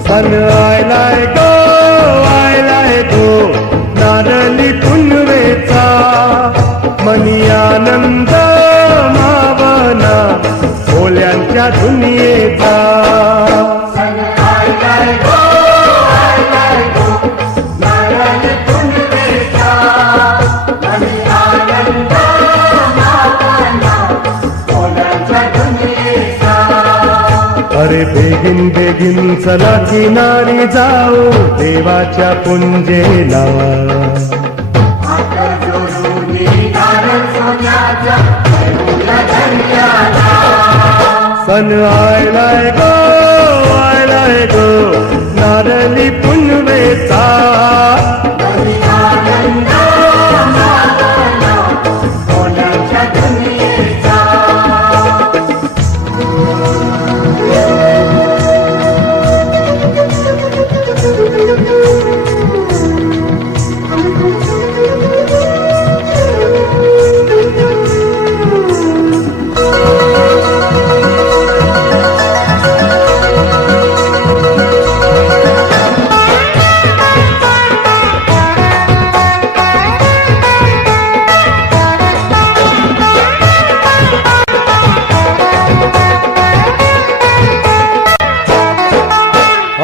सन आयलाय गो नारळी पुनवेचा मनी आनंद मावना ओल्यांच्या दुनियेचा अरे begin begin चला किनारी जाऊ देवाच्या पुंजेला सन आयलाय गो नारळी पुनवेचा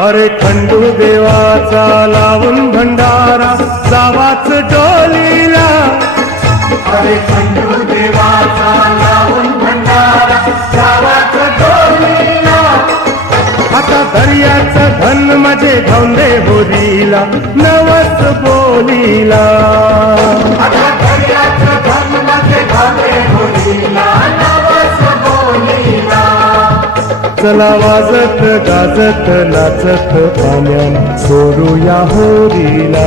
अरे खंडू देवाचा लावून भंडारा जावाच डोलीला अरे खंडू देवाचा लावून भंडारा जावाच डोलीला आता दर्याचं धन माझे धौंदे होलीला नवस बोलीला आता दर्याचं धन माझे धौंदे होलीला नवस बोलीला चला वाजत गाजत नाचत पाण्यान सोडूया होरीला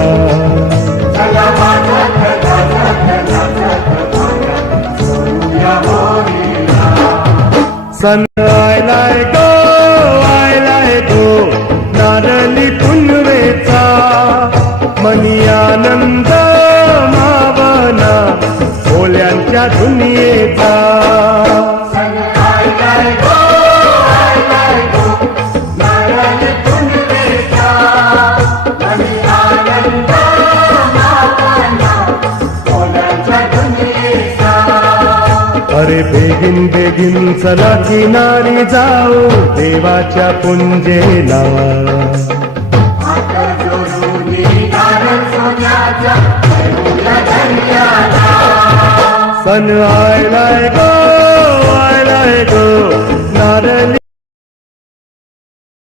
चला वाजत गाजत नाचत पाण्यान सोडूया होरीला सन आयलाय गो नारळी पुनवेचा मनी आनंद मावना ओल्यांच्या दुनियेचा अरे बेगिन बेगिन चला किनारी जाऊ देवाच्या पुंजेला सन आयलाय गो नारळी